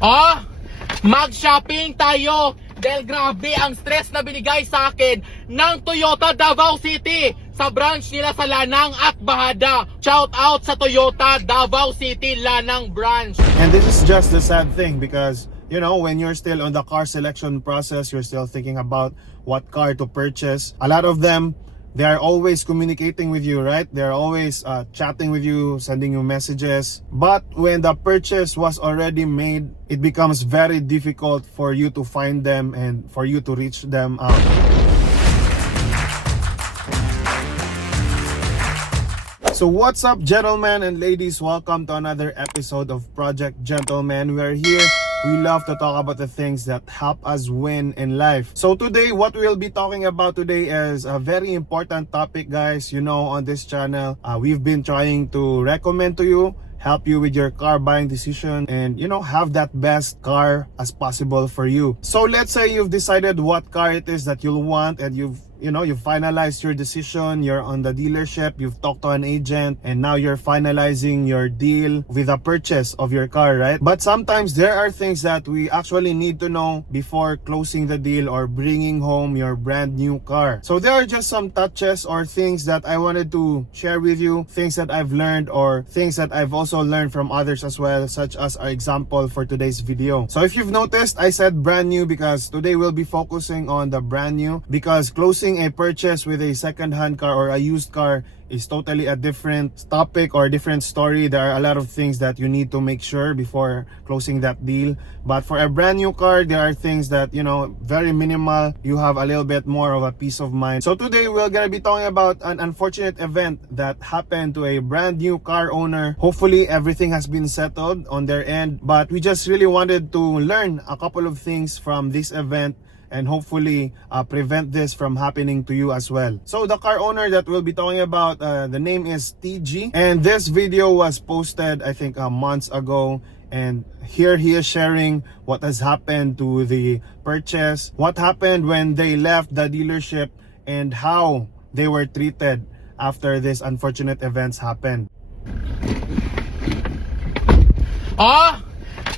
Ah, mag-shopping tayo dahil grabe ang stress na binigay sa akin ng Toyota Davao City sa branch nila sa Lanang at Bahada. Shout out sa Toyota Davao City Lanang branch. And this is just the sad thing because, you know, when you're still on the car selection process, you're still thinking about what car to purchase. A lot of them, they are always communicating with you, right? They're always chatting with you, sending you messages. But when the purchase was already made, it becomes very difficult for you to find them and for you to reach them out. So what's up, gentlemen and ladies? Welcome to another episode of Project Gentleman. We are here. We love to talk about the things that help us win in life. So today, what we'll be talking about today is a very important topic, guys. You know, on this channel, we've been trying to recommend to you, help you with your car buying decision, and you know, have that best car as possible for you. So let's say you've decided what car it is that you'll want, and you've finalized your decision, you're on the dealership, you've talked to an agent, and now you're finalizing your deal with a purchase of your car, right? But sometimes there are things that we actually need to know before closing the deal or bringing home your brand new car. So there are just some touches or things that I wanted to share with you, things that I've learned or things that I've also learned from others as well, such as our example for today's video. So if you've noticed, I said brand new because today we'll be focusing on the brand new, because closing a purchase with a second-hand car or a used car is totally a different topic or a different story. There are a lot of things that you need to make sure before closing that deal. But for a brand new car, there are things that, you know, very minimal. You have a little bit more of a peace of mind. So today we're gonna be talking about an unfortunate event that happened to a brand new car owner. Hopefully everything has been settled on their end, but we just really wanted to learn a couple of things from this event and hopefully prevent this from happening to you as well. So the car owner that we'll be talking about, the name is TG, and this video was posted I think months ago, and here he is sharing what has happened to the purchase, what happened when they left the dealership, and how they were treated after this unfortunate events happened.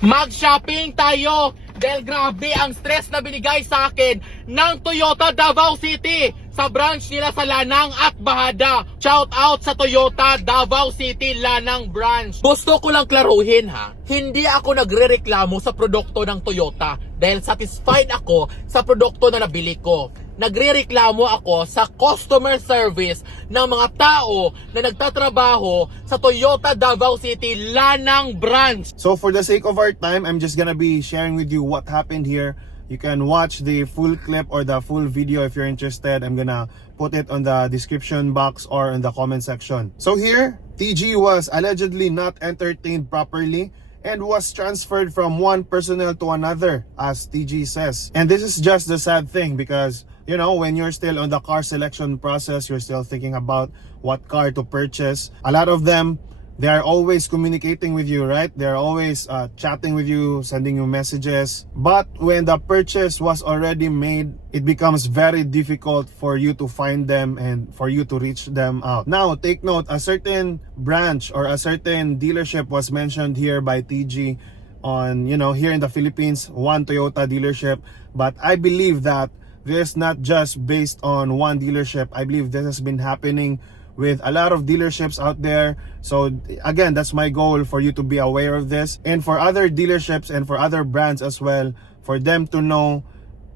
Mag-shopping tayo dahil grabe ang stress na binigay sa akin ng Toyota Davao City sa branch nila sa Lanang at Bahada. Shout out sa Toyota Davao City Lanang branch. Gusto ko lang klaruhin ha, hindi ako nagrereklamo sa produkto ng Toyota dahil satisfied ako sa produkto na nabili ko. Nagrereklamo ako sa customer service ng mga tao na nagtatrabaho sa Toyota Davao City Lanang branch. So for the sake of our time, I'm just gonna be sharing with you what happened here. You can watch the full clip or the full video if you're interested. I'm gonna put it on the description box or in the comment section. So here, TG was allegedly not entertained properly and was transferred from one personnel to another, as TG says. And this is just the sad thing because, you know, when you're still on the car selection process, you're still thinking about what car to purchase. A lot of them, they are always communicating with you, right? They're always chatting with you, sending you messages. But when the purchase was already made, it becomes very difficult for you to find them and for you to reach them out. Now, take note, a certain branch or a certain dealership was mentioned here by TG on, you know, here in the Philippines, one Toyota dealership. But I believe that this is not just based on one dealership. I believe this has been happening with a lot of dealerships out there. So again, that's my goal, for you to be aware of this, and for other dealerships and for other brands as well, for them to know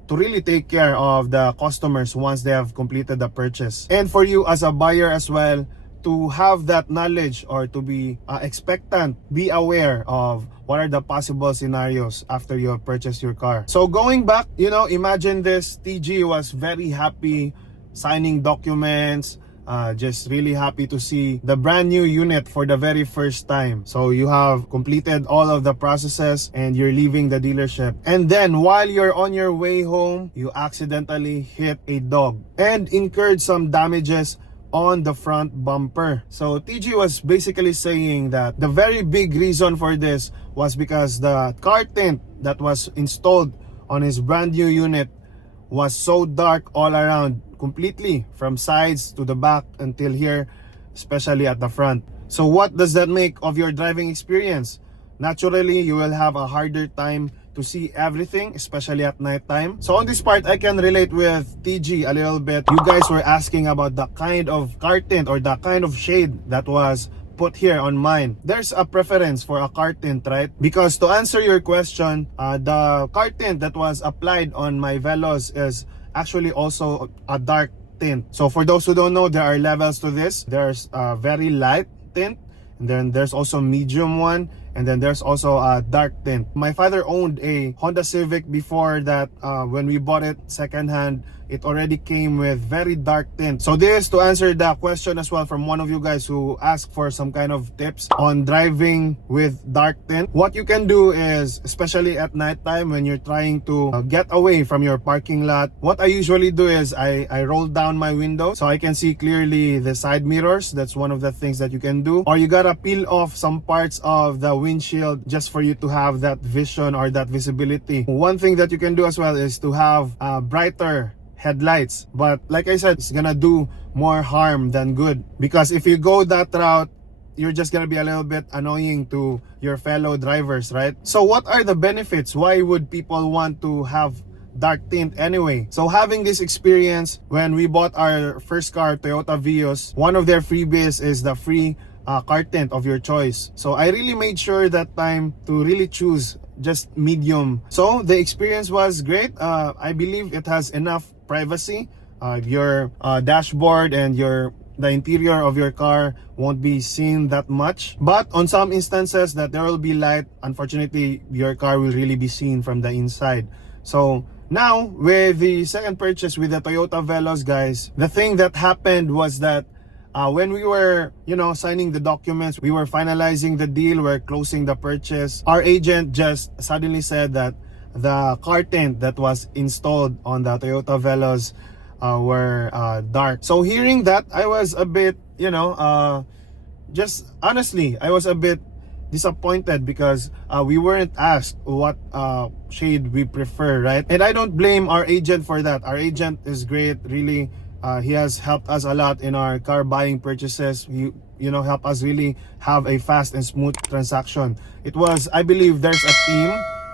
to really take care of the customers once they have completed the purchase, and for you as a buyer as well to have that knowledge or to be expectant, be aware of what are the possible scenarios after you have purchased your car. So going back, you know, imagine this, TG was very happy signing documents, just really happy to see the brand new unit for the very first time. So you have completed all of the processes and you're leaving the dealership. And then while you're on your way home, you accidentally hit a dog and incurred some damages on the front bumper. So TG was basically saying that the very big reason for this was because the car tint that was installed on his brand new unit was so dark all around, completely from sides to the back until here, especially at the front. So what does that make of your driving experience? naturally you will have a harder time to see everything, especially at night time. So on this part, I can relate with TG a little bit. You guys were asking about the kind of car tint or the kind of shade that was put here on mine. There's a preference for a car tint, right? Because to answer your question, the car tint that was applied on my Velos is actually also a dark tint. So for those who don't know, there are levels to this. There's a very light tint, and then there's also medium one, and then there's also a dark tint. My father owned a Honda Civic before that. When we bought it secondhand, it already came with very dark tint. So this to answer the question as well from one of you guys who asked for some kind of tips on driving with dark tint. What you can do is, especially at night time when you're trying to get away from your parking lot, what I usually do is I roll down my window so I can see clearly the side mirrors. That's one of the things that you can do. Or you gotta peel off some parts of the windshield just for you to have that vision or that visibility. One thing that you can do as well is to have brighter headlights, but like I said, it's gonna do more harm than good, because if you go that route, you're just gonna be a little bit annoying to your fellow drivers, right? So what are the benefits? Why would people want to have dark tint anyway? So having this experience, when we bought our first car, Toyota Vios, one of their freebies is the free car tint of your choice. So I really made sure that time to really choose just medium. So the experience was great. I believe it has enough privacy. Your dashboard and the interior of your car won't be seen that much, but on some instances that there will be light, unfortunately your car will really be seen from the inside. So now with the second purchase with the Toyota Velos, guys, the thing that happened was that when we were, signing the documents, we were finalizing the deal, we're closing the purchase, our agent just suddenly said that the car tint that was installed on the Toyota Velos were dark. So hearing that, I was a bit, just honestly, I was a bit disappointed because we weren't asked what shade we prefer, right? And I don't blame our agent for that. Our agent is great, really. He has helped us a lot in our car buying purchases. He, helped us really have a fast and smooth transaction. It was, I believe, there's a team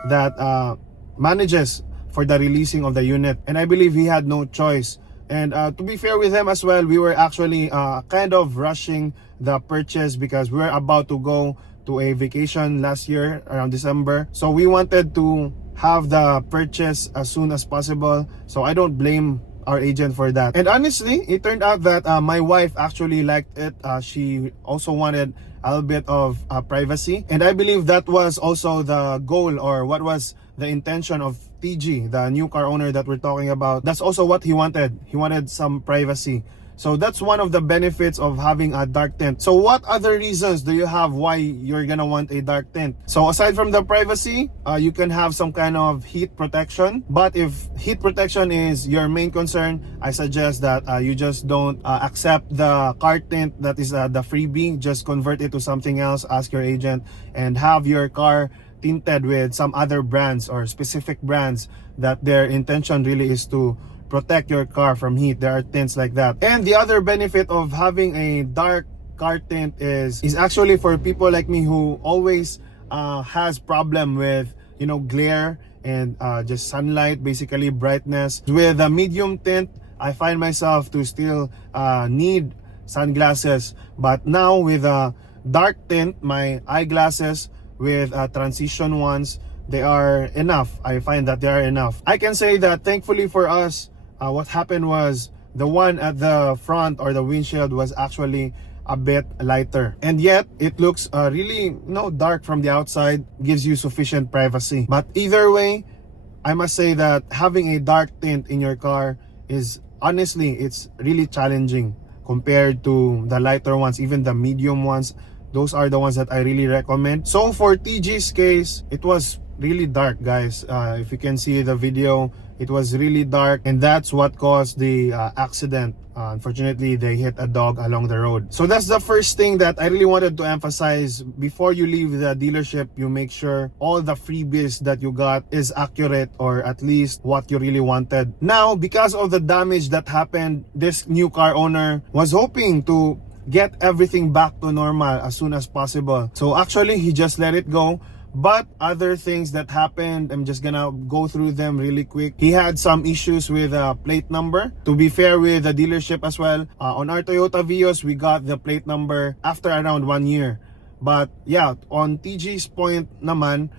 that manages for the releasing of the unit, and I believe he had no choice. And to be fair with him as well, we were actually kind of rushing the purchase because we were about to go to a vacation last year around December. So we wanted to have the purchase as soon as possible. So I don't blame our agent for that. And honestly, it turned out that my wife actually liked it. She also wanted a little bit of privacy, and I believe that was also the goal, or what was the intention of TG, the new car owner that we're talking about. That's also what he wanted. He wanted some privacy. So that's one of the benefits of having a dark tint. So what other reasons do you have why you're gonna want a dark tint? So aside from the privacy, you can have some kind of heat protection. But if heat protection is your main concern, I suggest that you just don't accept the car tint that is the freebie. Just convert it to something else, ask your agent, and have your car tinted with some other brands or specific brands that their intention really is to protect your car from heat. There are tints like that. And the other benefit of having a dark car tint is actually for people like me who always has problem with glare and just sunlight, basically brightness. With a medium tint, I find myself to still need sunglasses, but now with a dark tint, my eyeglasses with transition ones, they are enough. I find that they are enough. I can say that thankfully for us, what happened was the one at the front or the windshield was actually a bit lighter, and yet it looks really dark from the outside, gives you sufficient privacy. But either way, I must say that having a dark tint in your car is honestly, it's really challenging compared to the lighter ones, even the medium ones. Those are the ones that I really recommend. So for TG's case, it was really dark, guys. If you can see the video, it was really dark, and that's what caused the accident. Unfortunately, they hit a dog along the road. So that's the first thing that I really wanted to emphasize. Before you leave the dealership, you make sure all the freebies that you got is accurate, or at least what you really wanted. Now, because of the damage that happened, this new car owner was hoping to get everything back to normal as soon as possible. So actually, he just let it go. But other things that happened, I'm just gonna go through them really quick. He had some issues with plate number. To be fair with the dealership as well, on our Toyota Vios, we got the plate number after around 1 year. But yeah, on TG's point naman,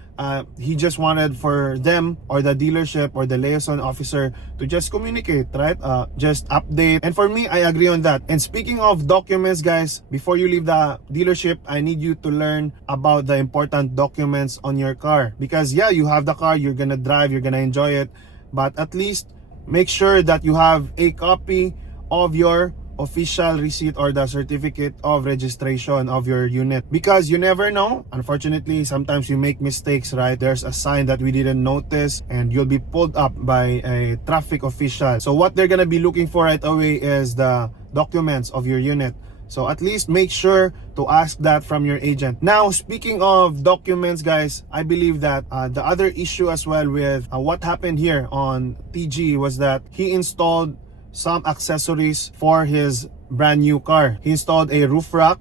he just wanted for them or the dealership or the liaison officer to just communicate, right? Just update. And for me, I agree on that. And speaking of documents, guys, before you leave the dealership, I need you to learn about the important documents on your car. Because yeah, you have the car, you're gonna drive, you're gonna enjoy it. But at least make sure that you have a copy of your official receipt or the certificate of registration of your unit, because you never know. Unfortunately, sometimes you make mistakes, right? There's a sign that we didn't notice and you'll be pulled up by a traffic official. So what they're gonna be looking for right away is the documents of your unit. So at least make sure to ask that from your agent. Now, speaking of documents, guys, I believe that the other issue as well with what happened here on TG was that he installed some accessories for his brand new car. He installed a roof rack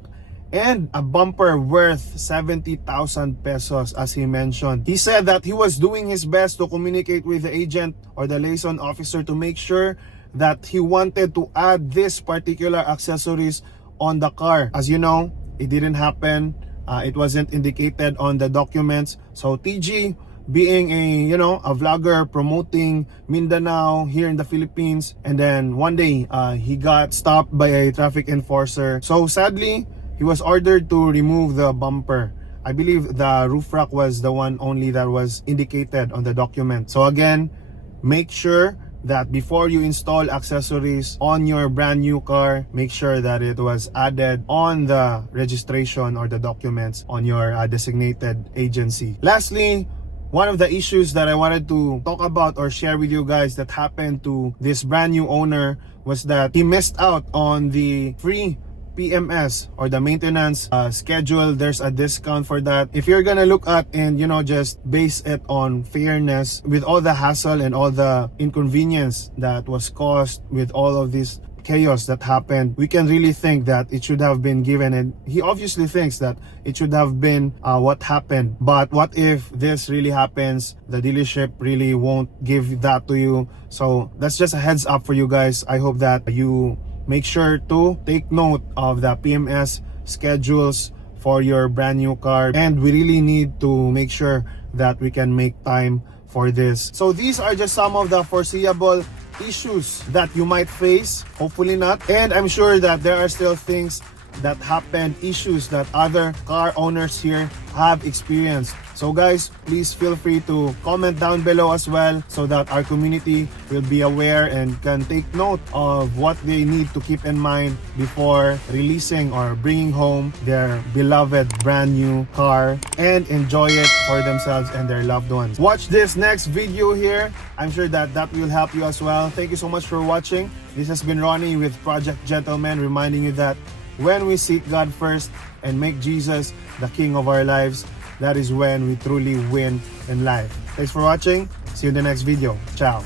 and a bumper worth 70,000 pesos, as he mentioned. He said that he was doing his best to communicate with the agent or the liaison officer to make sure that he wanted to add this particular accessories on the car. As you know, it didn't happen. It wasn't indicated on the documents. So TG, being a vlogger promoting Mindanao here in the Philippines, and then one day he got stopped by a traffic enforcer. So sadly, he was ordered to remove the bumper. I believe the roof rack was the one only that was indicated on the document. So again, make sure that before you install accessories on your brand new car, make sure that it was added on the registration or the documents on your designated agency. Lastly, one of the issues that I wanted to talk about or share with you guys that happened to this brand new owner was that he missed out on the free PMS or the maintenance schedule. There's a discount for that. If you're gonna look at and just base it on fairness, with all the hassle and all the inconvenience that was caused with all of this chaos that happened, we can really think that it should have been given, and he obviously thinks that it should have been what happened. But what if this really happens? The dealership really won't give that to you. So that's just a heads up for you guys. I hope that you make sure to take note of the PMS schedules for your brand new car, and we really need to make sure that we can make time for this. So these are just some of the foreseeable issues that you might face, hopefully not. And I'm sure that there are still things that happened, issues that other car owners here have experienced. So guys, please feel free to comment down below as well, so that our community will be aware and can take note of what they need to keep in mind before releasing or bringing home their beloved brand new car and enjoy it for themselves and their loved ones. Watch this next video here. I'm sure that will help you as well. Thank you so much for watching. This has been Ronnie with Project Gentleman, reminding you that when we seek God first and make Jesus the King of our lives, that is when we truly win in life. Thanks for watching. See you in the next video. Ciao.